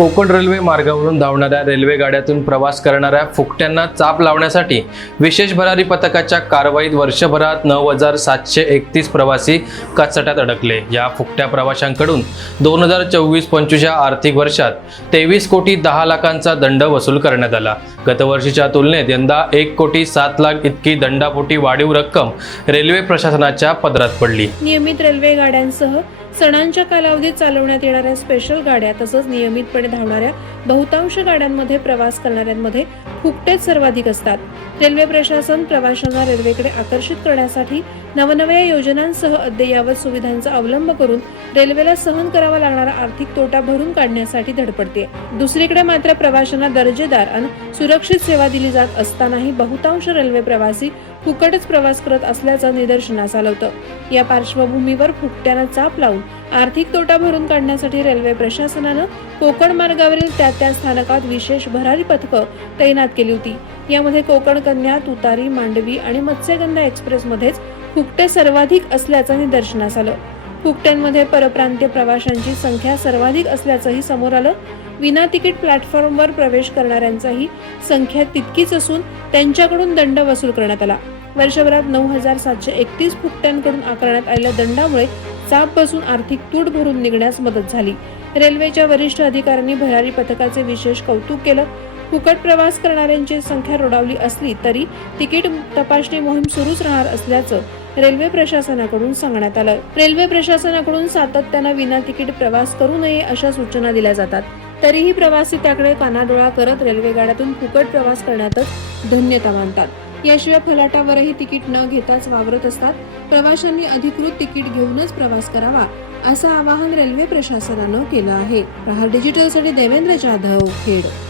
Konkan railway मार्गावरून धावणाऱ्या railway गाड्यातून प्रवास करणाऱ्या फुकट्यांना चाप लावण्यासाठी विशेष भरारी पथकाच्या कारवाईत वर्षभरात नऊ हजार सातशे एकतीस प्रवासी कचट्यात अडकले. या फुकट्या प्रवाशांकडून दोन हजार चोवीस पंचवीस या आर्थिक वर्षात तेवीस कोटी दहा लाखांचा दंड वसूल करण्यात आला. गतवर्षीच्या तुलनेत यंदा एक कोटी सात लाख इतकी दंडापोटी वाढीव रक्कम रेल्वे प्रशासनाच्या पदरात पडली. नियमित रेल्वे गाड्यांसह सणांच्या कालावधीत चालवण्यात येणाऱ्या स्पेशल गाड्या तसंच नियमितपणे धावणाऱ्या बहुतांश गाड्यांमध्ये प्रवास करणाऱ्यांमध्ये फुकटेच सर्वाधिक असतात. रेल्वे प्रशासन प्रवाशांना रेल्वेकडे आकर्षित करण्यासाठी नवनव्या योजनांसह अद्ययावत सुविधांचा अवलंब करून रेल्वेला सहन करावा लागणारा आर्थिक तोटा भरून काढण्यासाठी धडपडते. दुसरीकडे मात्र प्रवाशांना दर्जेदार आणि सुरक्षित सेवा दिली जात असतानाही बहुतांश रेल्वे प्रवासी फुकटच प्रवास करत असल्याचं निदर्शनास आलं होतं. या पार्श्वभूमीवर फुकट्यानं चाप लावून आर्थिक तोटा भरून काढण्यासाठी रेल्वे प्रशासनानं कोकण मार्गावरील त्या त्या स्थानकात विशेष भरारी पथकं तैनात केली होती. यामध्ये कोकण कन्या तुतारी मांडवी आणि मत्स्यगंधा एक्सप्रेसमध्येच फुकटे सर्वाधिक असल्याचं निदर्शनास आलं. फुकट्यांमध्ये परप्रांतीय प्रवाशांची संख्या सर्वाधिक असल्याचंही समोर आलं. विना तिकीट प्लॅटफॉर्मवर प्रवेश करणाऱ्यांचाही संख्या तितकीच असून त्यांच्याकडून दंड वसूल करण्यात आला. वर्षभरात नऊ हजार सातशे एकतीस फुकट्यांकडून आकारण्यात आलेल्या दंडामुळे चाप बसून आर्थिक तूट भरून निघण्यास मदत झाली. रेल्वेच्या वरिष्ठ अधिकाऱ्यांनी भरारी पथकाचे विशेष कौतुक केलं. फुकट प्रवास करणाऱ्यांची संख्या रोडावली असली तरी तिकीट तपासणी मोहीम सुरूच राहणार असल्याचं रेल्वे प्रशासनाकडून सांगण्यात आलं. रेल्वे प्रशासनाकडून सातत्यानं विना तिकीट प्रवास करू नये अशा सूचना दिल्या जातात. तरीही प्रवासी त्याकडे कानाडोळा करत रेल्वे गाड्यातून फुकट प्रवास करण्यातच धन्यता मानतात. याशिवाय फलाटावरही तिकीट न घेताच वावरत असतात. प्रवाशांनी अधिकृत तिकीट घेऊनच प्रवास करावा असं आवाहन रेल्वे प्रशासनानं केलं आहे. प्रहार डिजिटलसाठी देवेंद्र जाधव खेड.